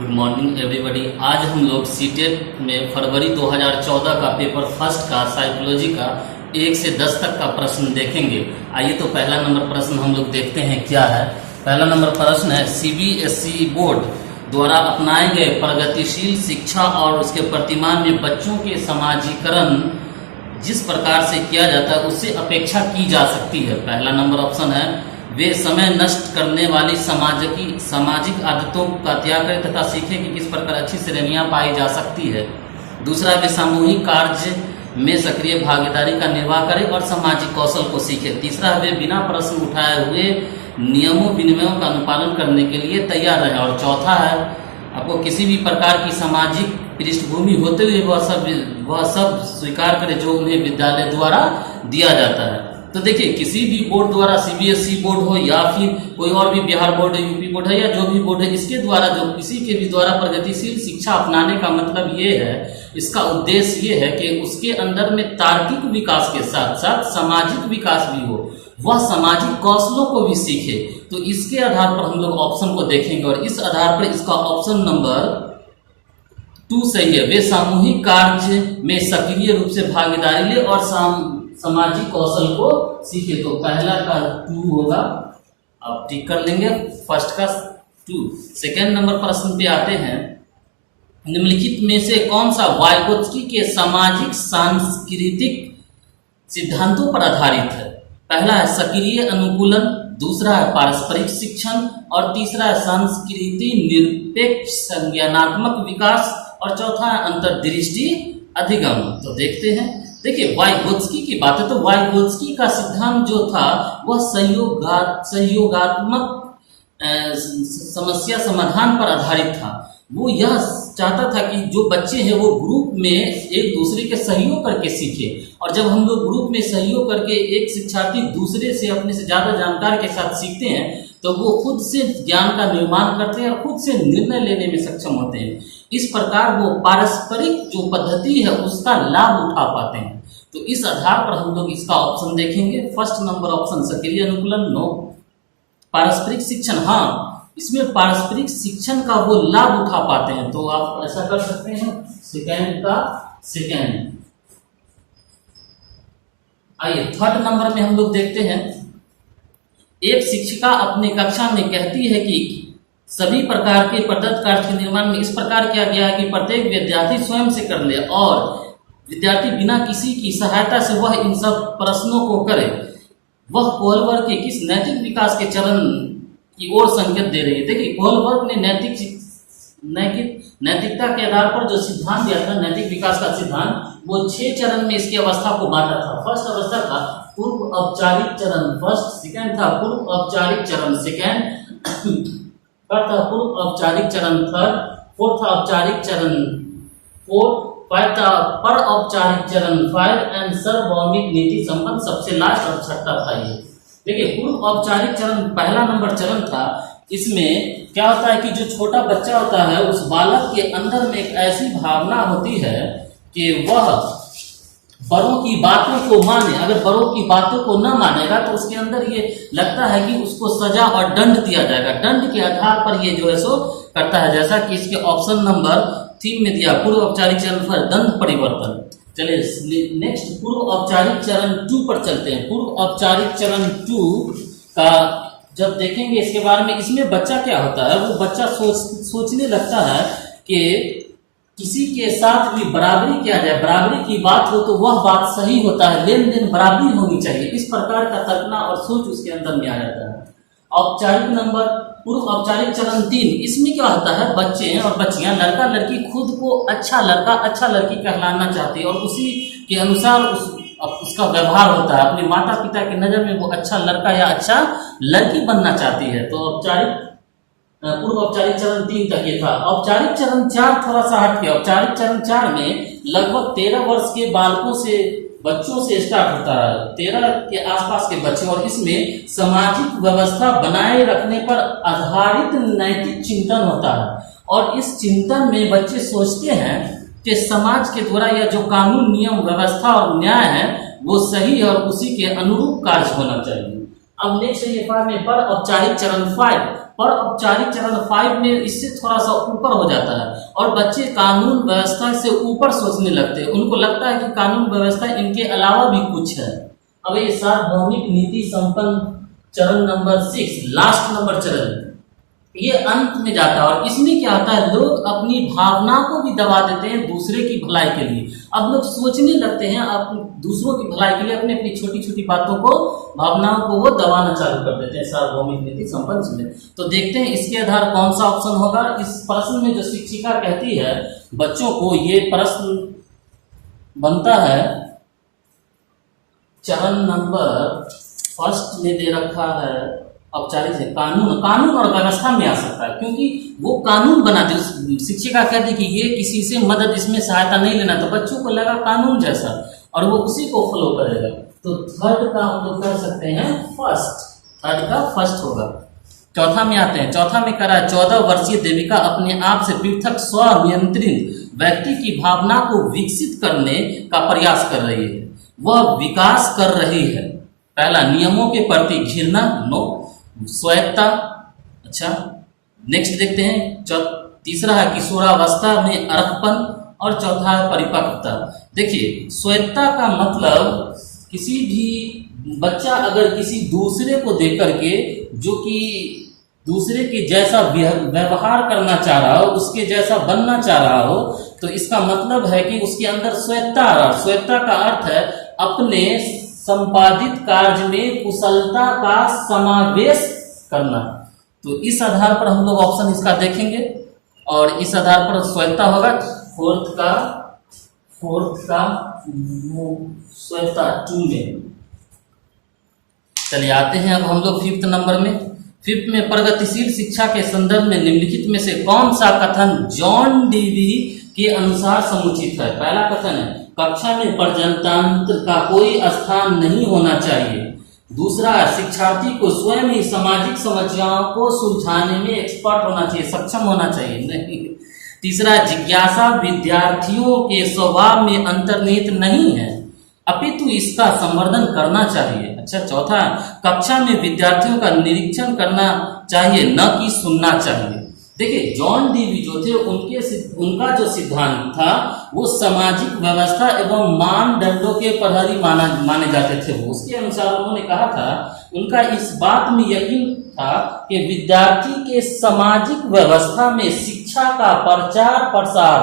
Good morning everybody. आज हम लोग सीटेट में फरवरी 2014 का पेपर फर्स्ट का साइकोलॉजी का 1 से 10 तक का प्रश्न देखेंगे। आइए तो पहला नंबर प्रश्न हम लोग देखते हैं क्या है। पहला नंबर प्रश्न है, सीबीएसई बोर्ड द्वारा अपनाए गए प्रगतिशील शिक्षा और उसके प्रतिमान में बच्चों के समाजीकरण जिस प्रकार से किया जाता है उससे अपेक्षा की जा सकती है। पहला नंबर ऑप्शन है, वे समय नष्ट करने वाली सामाजिक आदतों का त्याग करें तथा सीखें कि किस प्रकार अच्छी श्रेणियां पाई जा सकती है। दूसरा, वे सामूहिक कार्य में सक्रिय भागीदारी का निर्वाह करें और सामाजिक कौशल को सीखें। तीसरा, वे बिना प्रश्न उठाए हुए नियमों विनियमों का अनुपालन करने के लिए तैयार रहें। और चौथा है, आपको किसी भी प्रकार की सामाजिक पृष्ठभूमि होते हुए वह सब स्वीकार करें जो उन्हें विद्यालय द्वारा दिया जाता है। तो देखिए, किसी भी बोर्ड द्वारा, सीबीएसई बोर्ड हो या फिर कोई और भी बिहार बोर्ड है, यूपी बोर्ड है या जो भी बोर्ड है, इसके द्वारा जो किसी के भी द्वारा प्रगतिशील शिक्षा अपनाने का मतलब ये है, इसका उद्देश्य ये है कि उसके अंदर में तार्किक विकास के साथ साथ सामाजिक विकास भी हो, वह सामाजिक कौशलों को भी सीखे। तो इसके आधार पर हम लोग ऑप्शन को देखेंगे और इस आधार पर इसका ऑप्शन नंबर 2 सही है। वे सामूहिक कार्य में सक्रिय रूप से भागीदारी ले और सामाजिक कौशल को सीखे। तो पहला का 2 होगा, आप टिक कर लेंगे, फर्स्ट का 2। सेकेंड नंबर प्रश्न पे आते हैं, निम्नलिखित में से कौन सा वाइगोत्स्की के सामाजिक सांस्कृतिक सिद्धांतों पर आधारित है। पहला है सक्रिय अनुकूलन, दूसरा है पारस्परिक शिक्षण और तीसरा है संस्कृति निरपेक्ष संज्ञानात्मक विकास और चौथा है अंतर्दृष्टि अधिगम। तो देखते हैं। देखिए, वाइगोत्स्की की बात है तो वाइगोत्स्की का सिद्धांत जो था वह सहयोगात्मक समस्या समाधान पर आधारित था। वो यह चाहता था कि जो बच्चे हैं वो ग्रुप में एक दूसरे के सहयोग करके सीखे, और जब हम लोग ग्रुप में सहयोग करके एक शिक्षार्थी दूसरे से अपने से ज़्यादा जानकार के साथ सीखते हैं तो वो खुद से ज्ञान का निर्माण करते हैं और खुद से निर्णय लेने में सक्षम होते हैं। इस प्रकार वो पारस्परिक जो पद्धति है उसका लाभ उठा पाते हैं। तो इस आधार पर हम लोग इसका ऑप्शन देखेंगे। फर्स्ट नंबर ऑप्शन सक्रिय अनुकूलन नो, पारस्परिक शिक्षण हाँ, इसमें पारस्परिक शिक्षण का वो लाभ उठा पाते हैं। तो आप ऐसा कर सकते हैं, सेकेंड का सेकेंड। आइए थर्ड नंबर में हम लोग देखते हैं, एक शिक्षिका अपनी कक्षा में कहती है कि सभी प्रकार के प्रदत्त कार्य के निर्माण में इस प्रकार किया गया है कि प्रत्येक विद्यार्थी स्वयं से कर ले और विद्यार्थी बिना किसी की सहायता से वह इन सब प्रश्नों को करे। वह कोहलबर्ग के किस नैतिक विकास के चरण की ओर संकेत दे रही है। देखिए, कोहलबर्ग ने नैतिकता के आधार पर जो सिद्धांत दिया था, नैतिक विकास का सिद्धांत, वो 6 चरण में इसकी अवस्था को बांटा था। फर्स्ट अवस्था था पूर्व औपचारिक चरण फर्स्ट, सेकेंड था पूर्व औपचारिक चरण सेकेंड, थर्ड था पूर्व औपचारिक चरण थर्ड, फोर्थ था औपचारिक चरण फोर्थ, फाइव था पर औपचारिक चरण 5 एंड सार्वभौमिक नीति संबंध सबसे लास्ट और छठा था ये। देखिए, पूर्व औपचारिक चरण पहला नंबर चरण था। इसमें क्या होता है कि जो छोटा बच्चा होता है उस बालक के अंदर में एक ऐसी भावना होती है कि वह बड़ों की बातों को माने। अगर बड़ों की बातों को न मानेगा तो उसके अंदर ये लगता है कि उसको सजा और दंड दिया जाएगा। दंड के आधार पर ये जो है सो करता है, जैसा कि इसके ऑप्शन नंबर 3 में दिया, पूर्व औपचारिक चरण पर दंड परिवर्तन। चलिए नेक्स्ट पूर्व औपचारिक चरण 2 पर चलते हैं। पूर्व औपचारिक चरण 2 का जब देखेंगे इसके बारे में, इसमें बच्चा क्या होता है, वो बच्चा सोचने लगता है कि किसी के साथ भी बराबरी किया जाए, बराबरी की बात हो तो वह बात सही होता है, लेन देन बराबरी होनी चाहिए। इस प्रकार का कल्पना और सोच उसके अंदर में आ जाता है। औपचारिक नंबर पूर्व औपचारिक चरण 3, इसमें क्या होता है, बच्चे और बच्चियां, लड़का लड़की खुद को अच्छा लड़का अच्छा लड़की कहलाना चाहती है और उसी के अनुसार उसका व्यवहार होता है। अपने माता पिता की नज़र में वो अच्छा लड़का या अच्छा लड़की बनना चाहती है। तो पूर्व औपचारिक चरण 3 तक ये था। औपचारिक चरण 4 थोड़ा सा हट गया। औपचारिक चरण 4 में लगभग 13 वर्ष के बच्चों से स्टार्ट होता है, 13 के आसपास के बच्चे, और इसमें सामाजिक व्यवस्था बनाए रखने पर आधारित नैतिक चिंतन होता है। और इस चिंतन में बच्चे सोचते हैं कि समाज के द्वारा यह जो कानून नियम व्यवस्था और न्याय है वो सही है और उसी के अनुरूप कार्य होना चाहिए। अब नेक्स्ट ये पर औपचारिक चरण 5 और औपचारिक चरण 5 में इससे थोड़ा सा ऊपर हो जाता है और बच्चे कानून व्यवस्था से ऊपर सोचने लगते हैं। उनको लगता है कि कानून व्यवस्था इनके अलावा भी कुछ है। अब ये सार्वभौमिक नीति संपन्न चरण नंबर 6, लास्ट नंबर चरण, ये अंत में जाता है और इसमें क्या होता है, लोग अपनी भावना को भी दबा देते हैं दूसरे की भलाई के लिए। अब लोग सोचने लगते हैं दूसरों की भलाई के लिए, अपनी अपनी छोटी छोटी बातों को, भावनाओं को वो दबाना चालू कर देते हैं सार्वभौमिक नीति संपन्न में। तो देखते हैं इसके आधार कौन सा ऑप्शन होगा। इस प्रश्न में जो शिक्षिका कहती है बच्चों को, ये प्रश्न बनता है चरण नंबर 1 में दे रखा है औपचारिक से कानून और व्यवस्था में आ सकता है, क्योंकि वो कानून बनाते। शिक्षिका कहती कि ये किसी से मदद, इसमें सहायता नहीं लेना, तो बच्चों को लगा कानून जैसा और वो उसी को फॉलो करेगा। तो थर्ड का हम लोग कर सकते हैं फर्स्ट, थर्ड का फर्स्ट होगा। चौथा में आते हैं, चौथा में करा 14 वर्षीय देविका अपने आप से पृथक स्वनियंत्रित व्यक्ति की भावना को विकसित करने का प्रयास कर रही है। वह विकास कर रही है। पहला, नियमों के प्रति घृणा, नो। स्वायत्ता, अच्छा। नेक्स्ट देखते हैं, तीसरा है किशोरावस्था में अरखपन और चौथा है परिपक्वता। देखिए, स्वायत्ता का मतलब किसी भी बच्चा अगर किसी दूसरे को देख करके जो कि दूसरे के जैसा व्यवहार करना चाह रहा हो, उसके जैसा बनना चाह रहा हो, तो इसका मतलब है कि उसके अंदर स्वायत्ता आ रहा। स्वायत्ता का अर्थ है अपने संपादित कार्य में कुशलता का समावेश करना। तो इस आधार पर हम लोग ऑप्शन इसका देखेंगे और इस आधार पर स्वायत्ता होगा। फोर्थ का स्वायत्ता 2 में। चलिए आते हैं अब हम लोग 5th नंबर में। 5th में प्रगतिशील शिक्षा के संदर्भ में निम्नलिखित में से कौन सा कथन जॉन डीवी के अनुसार समुचित है। पहला कथन है, कक्षा में प्रजनतंत्र का कोई स्थान नहीं होना चाहिए। दूसरा, शिक्षार्थी को स्वयं ही सामाजिक समस्याओं को सुलझाने में एक्सपर्ट होना चाहिए, सक्षम होना चाहिए, नहीं। तीसरा, जिज्ञासा विद्यार्थियों के स्वभाव में अंतर्निहित नहीं है, अपितु इसका संवर्धन करना चाहिए। अच्छा, चौथा, कक्षा में विद्यार्थियों का निरीक्षण करना चाहिए, न कि सुनना चाहिए। देखिए, जॉन डीवी जो थे उनका जो सिद्धांत था वो सामाजिक व्यवस्था एवं मानदंडों के प्रहरी माने जाते थे। वो उसके अनुसार उन्होंने कहा था, उनका इस बात में यकीन था कि विद्यार्थी के सामाजिक व्यवस्था में शिक्षा का प्रचार प्रसार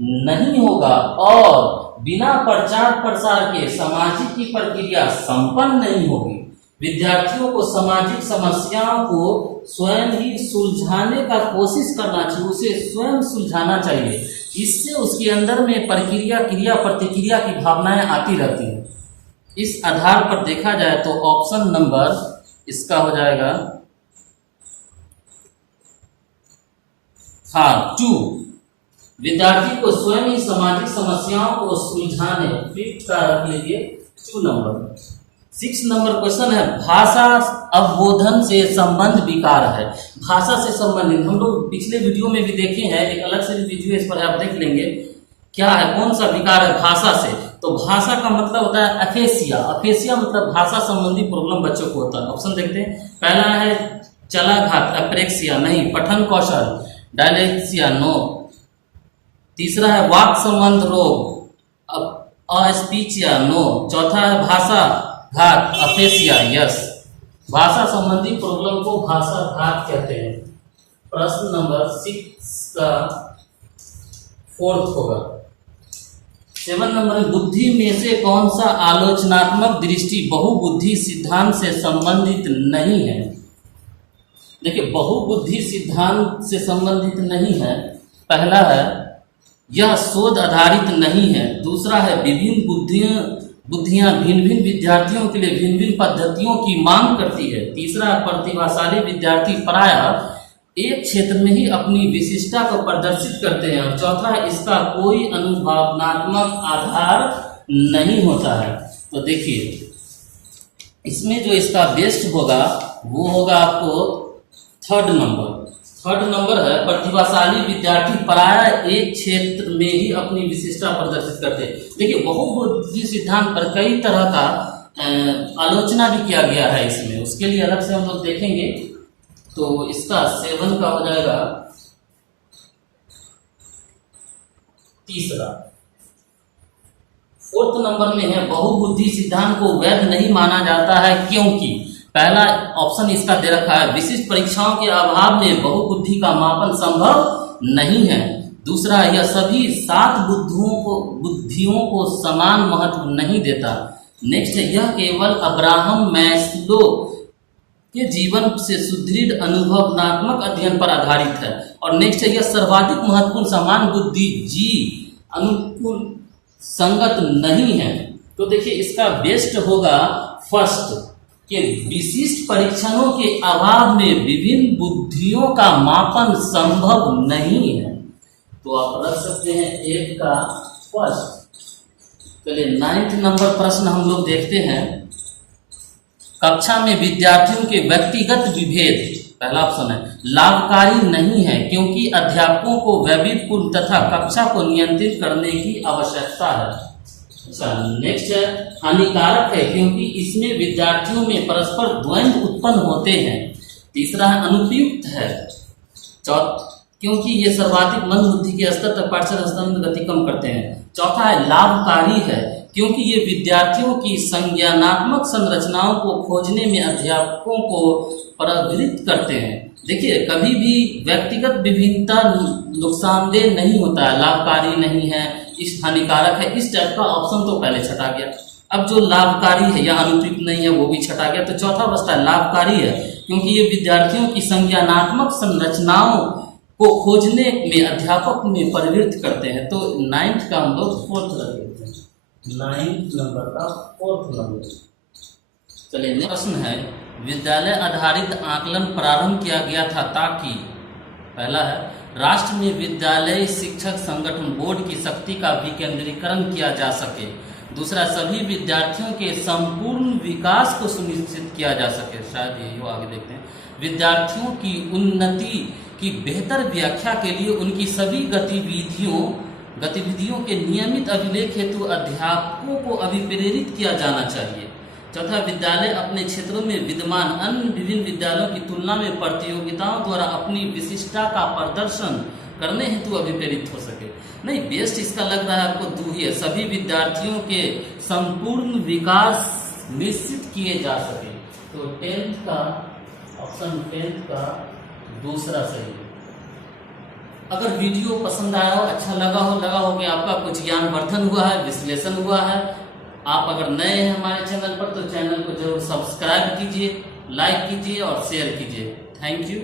नहीं होगा और बिना प्रचार प्रसार के सामाजिक की प्रक्रिया संपन्न नहीं होगी। विद्यार्थियों को सामाजिक समस्याओं को स्वयं ही सुलझाने का कोशिश करना चाहिए, उसे स्वयं सुलझाना चाहिए। इससे उसके अंदर में प्रक्रिया, क्रिया, प्रतिक्रिया की भावनाएं आती रहती हैं। इस आधार पर देखा जाए तो ऑप्शन नंबर इसका हो जाएगा 2। विद्यार्थी को स्वयं ही सामाजिक समस्याओं को सुलझाने, 5th का रख लीजिए 2 नंबर। 6 नंबर क्वेश्चन है, भाषा अवबोधन से संबंध विकार है। भाषा से संबंधित हम लोग पिछले वीडियो में भी देखे हैं, एक अलग से वीडियो इस पर आप देख लेंगे। क्या है, कौन सा विकार है भाषा से? तो भाषा का मतलब होता है अफेसिया। अफेसिया मतलब भाषा संबंधी प्रॉब्लम बच्चों को होता है। ऑप्शन देखते हैं, पहला है चलाघात, अप्रेक्सिया, नहीं। पठन कौशल, डायलेक्सिया, नो। तीसरा है वाक संबंध रोग, अस्पीचिया, नो। चौथा है भाषा घात, अफेसिया, यस। भाषा संबंधी प्रॉब्लम को भाषा घात कहते हैं। प्रश्न नंबर 6 का 4th होगा। 7 नंबर में, बुद्धि में से कौन सा आलोचनात्मक दृष्टि बहुबुद्धि सिद्धांत से संबंधित नहीं है? देखिए, बहुबुद्धि सिद्धांत से संबंधित नहीं है। पहला है, यह शोध आधारित नहीं है। दूसरा है, विभिन्न बुद्धियां भिन्न भिन्न विद्यार्थियों के लिए भिन्न भिन्न पद्धतियों की मांग करती है। तीसरा, प्रतिभाशाली विद्यार्थी प्रायः एक क्षेत्र में ही अपनी विशिष्टता को प्रदर्शित करते हैं। और चौथा, इसका कोई अनुभवनात्मक आधार नहीं होता है। तो देखिए, इसमें जो इसका बेस्ट होगा वो होगा आपको 3rd नंबर। 3rd नंबर है, प्रतिभाशाली विद्यार्थी प्रायः एक क्षेत्र में ही अपनी विशिष्टता प्रदर्शित करते हैं। देखिए, बहुबुद्धि सिद्धांत पर कई तरह का आलोचना भी किया गया है इसमें, उसके लिए अलग से हम लोग देखेंगे। तो इसका 7 का हो जाएगा तीसरा। 4th नंबर में है बहुबुद्धि सिद्धांत को वैध नहीं माना जाता है क्योंकि, पहला ऑप्शन इसका दे रखा है विशिष्ट परीक्षाओं के अभाव में बहुबुद्धि का मापन संभव नहीं है। दूसरा, यह सभी 7 बुद्धियों को समान महत्व नहीं देता। नेक्स्ट है यह केवल अब्राहम मैस्लो के जीवन से सुदृढ़ अनुभवनात्मक अध्ययन पर आधारित है। और नेक्स्ट है यह सर्वाधिक महत्वपूर्ण समान बुद्धि जी अनुकूल संगत नहीं है। तो देखिए इसका बेस्ट होगा फर्स्ट के विशिष्ट परीक्षणों के अभाव में विभिन्न बुद्धियों का मापन संभव नहीं है। तो आप रख सकते हैं 8 का फर्स्ट। चलिए 9th नंबर प्रश्न हम लोग देखते हैं। कक्षा में विद्यार्थियों के व्यक्तिगत विभेद, पहला ऑप्शन है लाभकारी नहीं है क्योंकि अध्यापकों को वैविध्यपूर्ण तथा कक्षा को नियंत्रित करने की आवश्यकता है। अच्छा, नेक्स्ट है हानिकारक है क्योंकि इसमें विद्यार्थियों में परस्पर द्वंद्व उत्पन्न होते हैं। तीसरा है अनुपयुक्त है क्योंकि ये सर्वाधिक मंद बुद्धि के स्तर तक पाठशाला स्तर में गति कम करते हैं। चौथा है लाभकारी है क्योंकि ये विद्यार्थियों की संज्ञानात्मक संरचनाओं को खोजने में अध्यापकों को प्रवृत्त करते हैं। देखिए कभी भी व्यक्तिगत विभिन्नता नुकसानदेह नहीं होता है, लाभकारी नहीं है, इस हानिकारक है, इस टाइप का ऑप्शन तो पहले छटा गया। अब जो लाभकारी है या अनुपयुक्त नहीं है वो भी छटा गया। तो चौथा बचता है लाभकारी है क्योंकि ये विद्यार्थियों की संज्ञानात्मक संरचनाओं को खोजने में अध्यापक में प्रवृत्त करते हैं। तो 9th का हम लोग 4th रख देते हैं। 9th नंबर का 4th नंबर। चलिए प्रश्न है विद्यालय आधारित आकलन प्रारंभ किया गया था ताकि, पहला है राष्ट्र में विद्यालय शिक्षक संगठन बोर्ड की शक्ति का विकेंद्रीकरण किया जा सके। दूसरा, सभी विद्यार्थियों के संपूर्ण विकास को सुनिश्चित किया जा सके। शायद ये आगे देखते हैं। विद्यार्थियों की उन्नति की बेहतर व्याख्या के लिए उनकी सभी गतिविधियों के नियमित अभिलेख हेतु अध्यापकों को अभिप्रेरित किया जाना चाहिए। चौथा, विद्यालय अपने क्षेत्रों में विद्यमान अन्य विभिन्न विद्यालयों की तुलना में प्रतियोगिताओं द्वारा अपनी विशिष्टता का प्रदर्शन करने हेतु अभिप्रेरित हो सके। नहीं, बेस्ट इसका लग रहा है आपको 2 ही है, सभी विद्यार्थियों के संपूर्ण विकास निश्चित किए जा सके। तो 10th का ऑप्शन 10th का दूसरा सही है। अगर वीडियो पसंद आया हो, अच्छा लगा हो कि आपका कुछ ज्ञानवर्धन हुआ है, विश्लेषण हुआ है, आप अगर नए हैं हमारे चैनल पर तो चैनल को जरूर सब्सक्राइब कीजिए, लाइक कीजिए और शेयर कीजिए। Thank you.